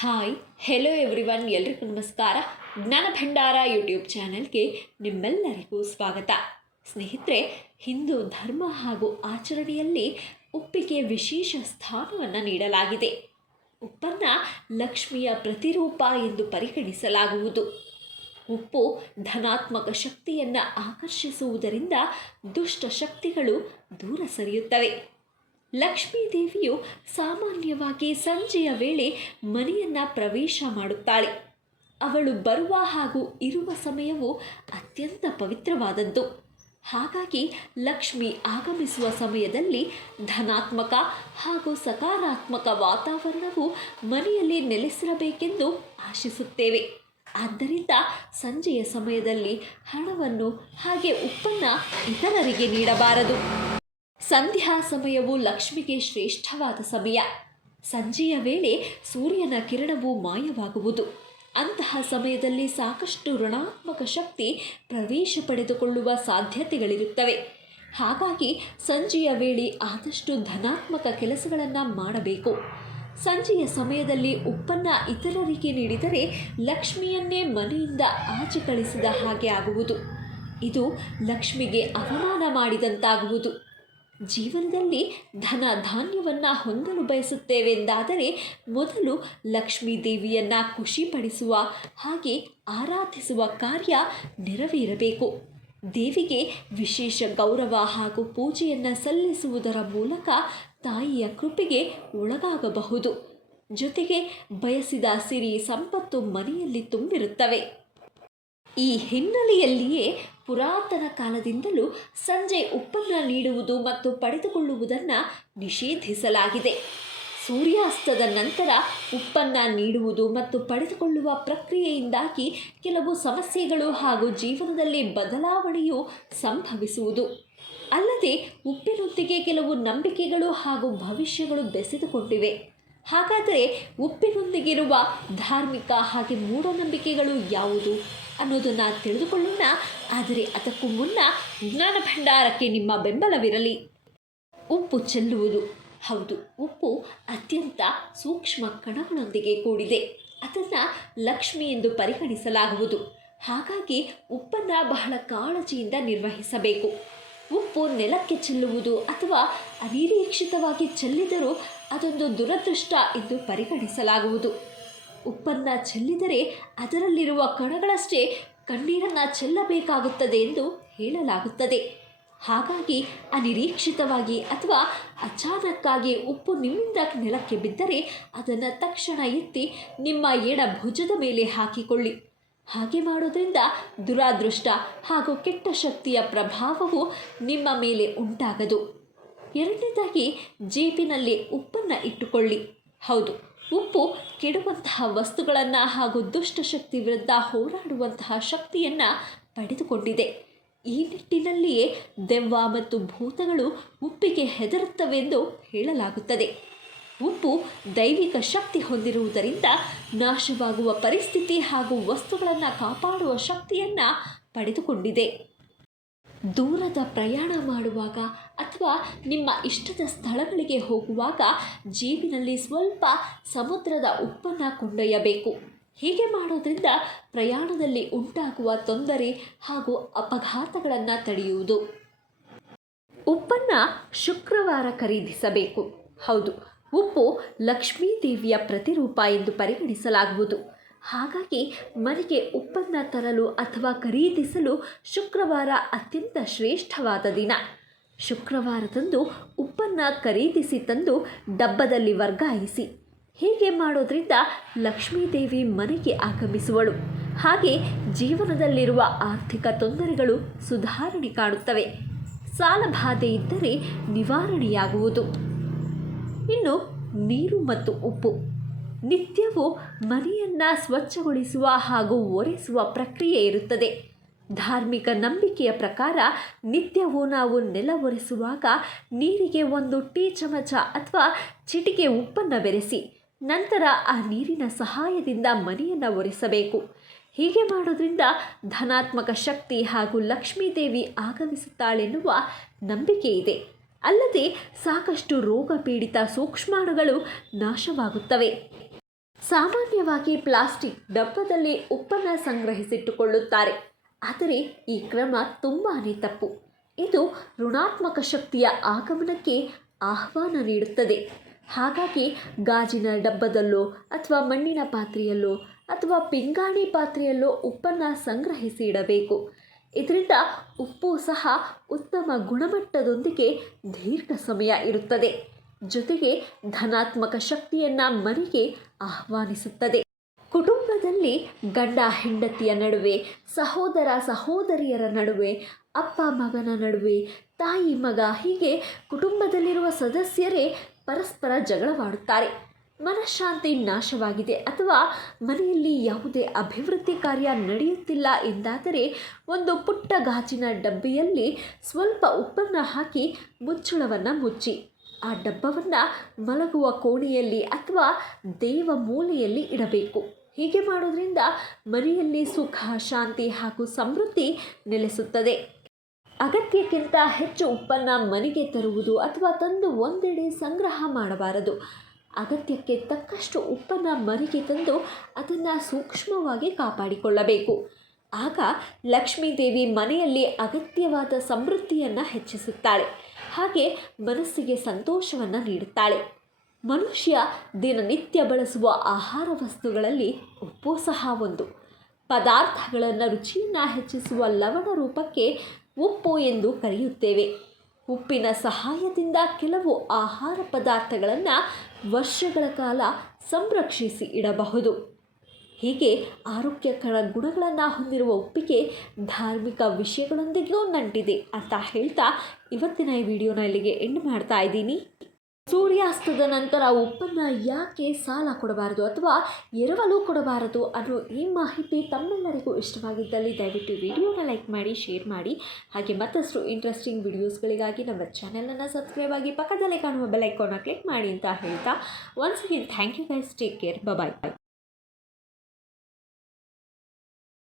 Hi hello everyone ಎಲ್ರಿಗೂ ನಮಸ್ಕಾರ. ಜ್ಞಾನ ಭಂಡಾರ ಯೂಟ್ಯೂಬ್ ಚಾನೆಲ್ಗೆ ನಿಮ್ಮೆಲ್ಲರಿಗೂ ಸ್ವಾಗತ. ಸ್ನೇಹಿತರೆ, ಹಿಂದೂ ಧರ್ಮ ಹಾಗೂ ಆಚರಣೆಯಲ್ಲಿ ಉಪ್ಪಿಗೆ ವಿಶೇಷ ಸ್ಥಾನವನ್ನು ನೀಡಲಾಗಿದೆ. ಉಪ್ಪನ್ನು ಲಕ್ಷ್ಮಿಯ ಪ್ರತಿರೂಪ ಎಂದು ಪರಿಗಣಿಸಲಾಗುವುದು. ಉಪ್ಪು ಧನಾತ್ಮಕ ಶಕ್ತಿಯನ್ನು ಆಕರ್ಷಿಸುವುದರಿಂದ ದುಷ್ಟ ಶಕ್ತಿಗಳು ದೂರ ಸರಿಯುತ್ತವೆ. ಲಕ್ಷ್ಮೀ ದೇವಿಯು ಸಾಮಾನ್ಯವಾಗಿ ಸಂಜೆಯ ವೇಳೆ ಮನೆಯನ್ನು ಪ್ರವೇಶ ಮಾಡುತ್ತಾಳೆ. ಅವಳು ಬರುವ ಹಾಗೂ ಇರುವ ಸಮಯವು ಅತ್ಯಂತ ಪವಿತ್ರವಾದದ್ದು. ಹಾಗಾಗಿ ಲಕ್ಷ್ಮಿ ಆಗಮಿಸುವ ಸಮಯದಲ್ಲಿ ಧನಾತ್ಮಕ ಹಾಗೂ ಸಕಾರಾತ್ಮಕ ವಾತಾವರಣವು ಮನೆಯಲ್ಲಿ ನೆಲೆಸಿರಬೇಕೆಂದು ಆಶಿಸುತ್ತೇವೆ. ಆದ್ದರಿಂದ ಸಂಜೆಯ ಸಮಯದಲ್ಲಿ ಹಣವನ್ನು ಹಾಗೆ ಉಪ್ಪನ್ನು ಇತರರಿಗೆ ನೀಡಬಾರದು. ಸಂಧ್ಯಾ ಸಮಯವು ಲಕ್ಷ್ಮಿಗೆ ಶ್ರೇಷ್ಠವಾದ ಸಮಯ. ಸಂಜೆಯ ವೇಳೆ ಸೂರ್ಯನ ಕಿರಣವು ಮಾಯವಾಗುವುದು. ಅಂತಹ ಸಮಯದಲ್ಲಿ ಸಾಕಷ್ಟು ಋಣಾತ್ಮಕ ಶಕ್ತಿ ಪ್ರವೇಶ ಪಡೆದುಕೊಳ್ಳುವ ಸಾಧ್ಯತೆಗಳಿರುತ್ತವೆ. ಹಾಗಾಗಿ ಸಂಜೆಯ ವೇಳೆ ಆದಷ್ಟು ಧನಾತ್ಮಕ ಕೆಲಸಗಳನ್ನು ಮಾಡಬೇಕು. ಸಂಜೆಯ ಸಮಯದಲ್ಲಿ ಉಪ್ಪನ್ನು ಇತರರಿಗೆ ನೀಡಿದರೆ ಲಕ್ಷ್ಮಿಯನ್ನೇ ಮನೆಯಿಂದ ಆಚೆ ಕಳಿಸಿದ ಹಾಗೆ ಆಗುವುದು. ಇದು ಲಕ್ಷ್ಮಿಗೆ ಅವಮಾನ ಮಾಡಿದಂತಾಗುವುದು. ಜೀವನದಲ್ಲಿ ಧನ ಧಾನ್ಯವನ್ನು ಹೊಂದಲು ಬಯಸುತ್ತೇವೆಂದಾದರೆ ಮೊದಲು ಲಕ್ಷ್ಮೀ ದೇವಿಯನ್ನು ಖುಷಿಪಡಿಸುವ ಹಾಗೆ ಆರಾಧಿಸುವ ಕಾರ್ಯ ನೆರವೇರಬೇಕು. ದೇವಿಗೆ ವಿಶೇಷ ಗೌರವ ಹಾಗೂ ಪೂಜೆಯನ್ನು ಸಲ್ಲಿಸುವುದರ ಮೂಲಕ ತಾಯಿಯ ಕೃಪೆಗೆ ಒಳಗಾಗಬಹುದು. ಜೊತೆಗೆ ಬಯಸಿದ ಸಿರಿ ಸಂಪತ್ತು ಮನೆಯಲ್ಲಿ ತುಂಬಿರುತ್ತವೆ. ಈ ಹಿನ್ನೆಲೆಯಲ್ಲಿಯೇ ಪುರಾತನ ಕಾಲದಿಂದಲೂ ಸಂಜೆ ಉಪ್ಪನ್ನು ನೀಡುವುದು ಮತ್ತು ಪಡೆದುಕೊಳ್ಳುವುದನ್ನು ನಿಷೇಧಿಸಲಾಗಿದೆ. ಸೂರ್ಯಾಸ್ತದ ನಂತರ ಉಪ್ಪನ್ನ ನೀಡುವುದು ಮತ್ತು ಪಡೆದುಕೊಳ್ಳುವ ಪ್ರಕ್ರಿಯೆಯಿಂದಾಗಿ ಕೆಲವು ಸಮಸ್ಯೆಗಳು ಹಾಗೂ ಜೀವನದಲ್ಲಿ ಬದಲಾವಣೆಯು ಸಂಭವಿಸುವುದು. ಅಲ್ಲದೆ ಉಪ್ಪಿನೊಂದಿಗೆ ಕೆಲವು ನಂಬಿಕೆಗಳು ಹಾಗೂ ಭವಿಷ್ಯಗಳು ಬೆಸೆದುಕೊಂಡಿವೆ. ಹಾಗಾದರೆ ಉಪ್ಪಿನೊಂದಿಗಿರುವ ಧಾರ್ಮಿಕ ಹಾಗೆ ಮೂಢನಂಬಿಕೆಗಳು ಯಾವುದು? ಅನ್ನೋದನ್ನು ತಿಳಿದುಕೊಳ್ಳೋಣ ಆದರೆ ಅದಕ್ಕೂ ಮುನ್ನ ಜ್ಞಾನ ಭಂಡಾರಕ್ಕೆ ನಿಮ್ಮ ಬೆಂಬಲವಿರಲಿ. ಉಪ್ಪು ಚೆಲ್ಲುವುದು. ಹೌದು, ಉಪ್ಪು ಅತ್ಯಂತ ಸೂಕ್ಷ್ಮ ಕಣಗಳೊಂದಿಗೆ ಕೂಡಿದೆ. ಅದನ್ನು ಲಕ್ಷ್ಮಿ ಎಂದು ಪರಿಗಣಿಸಲಾಗುವುದು. ಹಾಗಾಗಿ ಉಪ್ಪನ್ನು ಬಹಳ ಕಾಳಜಿಯಿಂದ ನಿರ್ವಹಿಸಬೇಕು. ಉಪ್ಪು ನೆಲಕ್ಕೆ ಚೆಲ್ಲುವುದು ಅಥವಾ ಅನಿರೀಕ್ಷಿತವಾಗಿ ಚೆಲ್ಲಿದರೂ ಅದೊಂದು ದುರದೃಷ್ಟ ಎಂದು ಪರಿಗಣಿಸಲಾಗುವುದು. ಉಪ್ಪನ್ನು ಚೆಲ್ಲಿದರೆ ಅದರಲ್ಲಿರುವ ಕಣಗಳಷ್ಟೇ ಕಣ್ಣೀರನ್ನು ಚೆಲ್ಲಬೇಕಾಗುತ್ತದೆ ಎಂದು ಹೇಳಲಾಗುತ್ತದೆ. ಹಾಗಾಗಿ ಅನಿರೀಕ್ಷಿತವಾಗಿ ಅಥವಾ ಅಚಾನಕ್ಕಾಗಿ ಉಪ್ಪು ನಿಮ್ಮಿಂದ ನೆಲಕ್ಕೆ ಬಿದ್ದರೆ ಅದನ್ನು ತಕ್ಷಣ ಎತ್ತಿ ನಿಮ್ಮ ಎಡ ಭುಜದ ಮೇಲೆ ಹಾಕಿಕೊಳ್ಳಿ. ಹಾಗೆ ಮಾಡೋದ್ರಿಂದ ದುರಾದೃಷ್ಟ ಹಾಗೂ ಕೆಟ್ಟ ಶಕ್ತಿಯ ಪ್ರಭಾವವು ನಿಮ್ಮ ಮೇಲೆ ಉಂಟಾಗದು. ಎರಡನೇದಾಗಿ ಜೇಬಿನಲ್ಲಿ ಉಪ್ಪನ್ನು ಇಟ್ಟುಕೊಳ್ಳಿ. ಹೌದು ಉಪ್ಪು ಕೆಡುವಂತಹ ವಸ್ತುಗಳನ್ನು ಹಾಗೂ ದುಷ್ಟಶಕ್ತಿ ವಿರುದ್ಧ ಹೋರಾಡುವಂತಹ ಶಕ್ತಿಯನ್ನು ಪಡೆದುಕೊಂಡಿದೆ. ಈ ನಿಟ್ಟಿನಲ್ಲಿಯೇ ದೆವ್ವ ಮತ್ತು ಭೂತಗಳು ಉಪ್ಪಿಗೆ ಹೆದರುತ್ತವೆಂದು ಹೇಳಲಾಗುತ್ತದೆ. ಉಪ್ಪು ದೈವಿಕ ಶಕ್ತಿ ಹೊಂದಿರುವುದರಿಂದ ನಾಶವಾಗುವ ಪರಿಸ್ಥಿತಿ ಹಾಗೂ ವಸ್ತುಗಳನ್ನು ಕಾಪಾಡುವ ಶಕ್ತಿಯನ್ನು ಪಡೆದುಕೊಂಡಿದೆ. ದೂರದ ಪ್ರಯಾಣ ಮಾಡುವಾಗ ಅಥವಾ ನಿಮ್ಮ ಇಷ್ಟದ ಸ್ಥಳಗಳಿಗೆ ಹೋಗುವಾಗ ಜೇಬಿನಲ್ಲಿ ಸ್ವಲ್ಪ ಸಮುದ್ರದ ಉಪ್ಪನ್ನು ಕೊಂಡೊಯ್ಯಬೇಕು. ಹೀಗೆ ಮಾಡೋದ್ರಿಂದ ಪ್ರಯಾಣದಲ್ಲಿ ಉಂಟಾಗುವ ತೊಂದರೆ ಹಾಗೂ ಅಪಘಾತಗಳನ್ನು ತಡೆಯುವುದು. ಉಪ್ಪನ್ನು ಶುಕ್ರವಾರ ಖರೀದಿಸಬೇಕು. ಹೌದು, ಉಪ್ಪು ಲಕ್ಷ್ಮೀದೇವಿಯ ಪ್ರತಿರೂಪ ಎಂದು ಪರಿಗಣಿಸಲಾಗುವುದು. ಹಾಗಾಗಿ ಮನೆಗೆ ಉಪ್ಪನ್ನು ತರಲು ಅಥವಾ ಖರೀದಿಸಲು ಶುಕ್ರವಾರ ಅತ್ಯಂತ ಶ್ರೇಷ್ಠವಾದ ದಿನ. ಶುಕ್ರವಾರದಂದು ಉಪ್ಪನ್ನು ಖರೀದಿಸಿ ತಂದು ಡಬ್ಬದಲ್ಲಿ ವರ್ಗಾಯಿಸಿ. ಹೀಗೆ ಮಾಡೋದ್ರಿಂದ ಲಕ್ಷ್ಮೀದೇವಿ ಮನೆಗೆ ಆಗಮಿಸುವಳು. ಹಾಗೆ ಜೀವನದಲ್ಲಿರುವ ಆರ್ಥಿಕ ತೊಂದರೆಗಳು ಸುಧಾರಣೆ ಕಾಣುತ್ತವೆ ಸಾಲಬಾಧೆ ಇದ್ದರೆ ನಿವಾರಣೆಯಾಗುವುದು. ಇನ್ನು ನೀರು ಮತ್ತು ಉಪ್ಪು. ನಿತ್ಯವೂ ಮನೆಯನ್ನು ಸ್ವಚ್ಛಗೊಳಿಸುವ ಹಾಗೂ ಒರೆಸುವ ಪ್ರಕ್ರಿಯೆ ಇರುತ್ತದೆ. ಧಾರ್ಮಿಕ ನಂಬಿಕೆಯ ಪ್ರಕಾರ ನಿತ್ಯವೂ ನಾವು ನೆಲ ಒರೆಸುವಾಗ ನೀರಿಗೆ ಒಂದು ಟೀ ಚಮಚ ಅಥವಾ ಚಿಟಿಕೆ ಉಪ್ಪನ್ನು ಬೆರೆಸಿ ನಂತರ ಆ ನೀರಿನ ಸಹಾಯದಿಂದ ಮನೆಯನ್ನು ಒರೆಸಬೇಕು. ಹೀಗೆ ಮಾಡೋದ್ರಿಂದ ಧನಾತ್ಮಕ ಶಕ್ತಿ ಹಾಗೂ ಲಕ್ಷ್ಮೀದೇವಿ ಆಗಮಿಸುತ್ತಾಳೆನ್ನುವ ನಂಬಿಕೆ ಇದೆ. ಅಲ್ಲದೆ ಸಾಕಷ್ಟು ರೋಗ ಪೀಡಿತ ಸೂಕ್ಷ್ಮಾಣುಗಳು ನಾಶವಾಗುತ್ತವೆ. ಸಾಮಾನ್ಯವಾಗಿ ಪ್ಲಾಸ್ಟಿಕ್ ಡಬ್ಬದಲ್ಲಿ ಉಪ್ಪನ್ನು ಸಂಗ್ರಹಿಸಿಟ್ಟುಕೊಳ್ಳುತ್ತಾರೆ. ಆದರೆ ಈ ಕ್ರಮ ತುಂಬಾ ತಪ್ಪು. ಇದು ಋಣಾತ್ಮಕ ಶಕ್ತಿಯ ಆಗಮನಕ್ಕೆ ಆಹ್ವಾನ ನೀಡುತ್ತದೆ. ಹಾಗಾಗಿ ಗಾಜಿನ ಡಬ್ಬದಲ್ಲೋ ಅಥವಾ ಮಣ್ಣಿನ ಪಾತ್ರೆಯಲ್ಲೋ ಅಥವಾ ಪಿಂಗಾಣಿ ಪಾತ್ರೆಯಲ್ಲೋ ಉಪ್ಪನ್ನು ಸಂಗ್ರಹಿಸಿ ಇಡಬೇಕು. ಇದರಿಂದ ಉಪ್ಪು ಸಹ ಉತ್ತಮ ಗುಣಮಟ್ಟದೊಂದಿಗೆ ದೀರ್ಘ ಸಮಯ ಇರುತ್ತದೆ. ಜೊತೆಗೆ ಧನಾತ್ಮಕ ಶಕ್ತಿಯನ್ನು ಮನೆಗೆ ಆಹ್ವಾನಿಸುತ್ತದೆ. ಕುಟುಂಬದಲ್ಲಿ ಗಂಡ ಹೆಂಡತಿಯ ನಡುವೆ, ಸಹೋದರ ಸಹೋದರಿಯರ ನಡುವೆ, ಅಪ್ಪ ಮಗನ ನಡುವೆ, ತಾಯಿ ಮಗ ಹೀಗೆ ಕುಟುಂಬದಲ್ಲಿರುವ ಸದಸ್ಯರೇ ಪರಸ್ಪರ ಜಗಳವಾಡುತ್ತಾರೆ. ಮನಃಶಾಂತಿ ನಾಶವಾಗಿದೆ ಅಥವಾ ಮನೆಯಲ್ಲಿ ಯಾವುದೇ ಅಭಿವೃದ್ಧಿ ಕಾರ್ಯ ನಡೆಯುತ್ತಿಲ್ಲ ಎಂದಾದರೆ ಒಂದು ಪುಟ್ಟ ಗಾಜಿನ ಡಬ್ಬಿಯಲ್ಲಿ ಸ್ವಲ್ಪ ಉಪ್ಪನ್ನು ಹಾಕಿ ಮುಚ್ಚಳವನ್ನು ಮುಚ್ಚಿ, ಆ ಡಬ್ಬವನ್ನು ಮಲಗುವ ಕೋಣೆಯಲ್ಲಿ ಅಥವಾ ದೇವ ಮೂಲೆಯಲ್ಲಿ ಇಡಬೇಕು. ಹೀಗೆ ಮಾಡೋದ್ರಿಂದ ಮನೆಯಲ್ಲಿ ಸುಖ, ಶಾಂತಿ ಹಾಗೂ ಸಮೃದ್ಧಿ ನೆಲೆಸುತ್ತದೆ. ಅಗತ್ಯಕ್ಕಿಂತ ಹೆಚ್ಚು ಉಪ್ಪನ್ನು ಮನೆಗೆ ತರುವುದು ಅಥವಾ ತಂದು ಒಂದೆಡೆ ಸಂಗ್ರಹ ಮಾಡಬಾರದು. ಅಗತ್ಯಕ್ಕೆ ತಕ್ಕಷ್ಟು ಉಪ್ಪನ್ನು ಮನೆಗೆ ತಂದು ಅದನ್ನು ಸೂಕ್ಷ್ಮವಾಗಿ ಕಾಪಾಡಿಕೊಳ್ಳಬೇಕು. ಆಗ ಲಕ್ಷ್ಮೀದೇವಿ ಮನೆಯಲ್ಲಿ ಅಗತ್ಯವಾದ ಸಮೃದ್ಧಿಯನ್ನು ಹೆಚ್ಚಿಸುತ್ತಾಳೆ. ಹಾಗೆ ಮನಸ್ಸಿಗೆ ಸಂತೋಷವನ್ನು ನೀಡುತ್ತಾಳೆ. ಮನುಷ್ಯ ದಿನನಿತ್ಯ ಬಳಸುವ ಆಹಾರ ವಸ್ತುಗಳಲ್ಲಿ ಉಪ್ಪು ಸಹ ಒಂದು. ಪದಾರ್ಥಗಳನ್ನು ರುಚಿಯನ್ನು ಹೆಚ್ಚಿಸುವ ಲವಣ ರೂಪಕ್ಕೆ ಉಪ್ಪು ಎಂದು ಕರೆಯುತ್ತೇವೆ. ಉಪ್ಪಿನ ಸಹಾಯದಿಂದ ಕೆಲವು ಆಹಾರ ಪದಾರ್ಥಗಳನ್ನು ವರ್ಷಗಳ ಕಾಲ ಸಂರಕ್ಷಿಸಿ ಇಡಬಹುದು. ಹೀಗೆ ಆರೋಗ್ಯಕರ ಗುಣಗಳನ್ನು ಹೊಂದಿರುವ ಉಪ್ಪಿಗೆ ಧಾರ್ಮಿಕ ವಿಷಯಗಳೊಂದಿಗೂ ನಂಟಿದೆ ಅಂತ ಹೇಳ್ತಾ ಇವತ್ತಿನ ಈ ವಿಡಿಯೋನ ಇಲ್ಲಿಗೆ ಎಂಡ್ ಮಾಡ್ತಾ ಇದ್ದೀನಿ. ಸೂರ್ಯಾಸ್ತದ ನಂತರ ಉಪ್ಪನ್ನು ಯಾಕೆ ಸಾಲ ಕೊಡಬಾರದು ಅಥವಾ ಎರವಲು ಕೊಡಬಾರದು ಅನ್ನೋ ಈ ಮಾಹಿತಿ ತಮ್ಮೆಲ್ಲರಿಗೂ ಇಷ್ಟವಾಗಿದ್ದಲ್ಲಿ ದಯವಿಟ್ಟು ವಿಡಿಯೋನ ಲೈಕ್ ಮಾಡಿ, ಶೇರ್ ಮಾಡಿ. ಹಾಗೆ ಮತ್ತಷ್ಟು ಇಂಟ್ರೆಸ್ಟಿಂಗ್ ವಿಡಿಯೋಸ್ಗಳಿಗಾಗಿ ನಮ್ಮ ಚಾನಲನ್ನು ಸಬ್ಸ್ಕ್ರೈಬ್ ಆಗಿ ಪಕ್ಕದಲ್ಲೇ ಕಾಣುವ ಬೆಲ್ ಕ್ಲಿಕ್ ಮಾಡಿ ಅಂತ ಹೇಳ್ತಾ. Once again thank you guys take care bye bye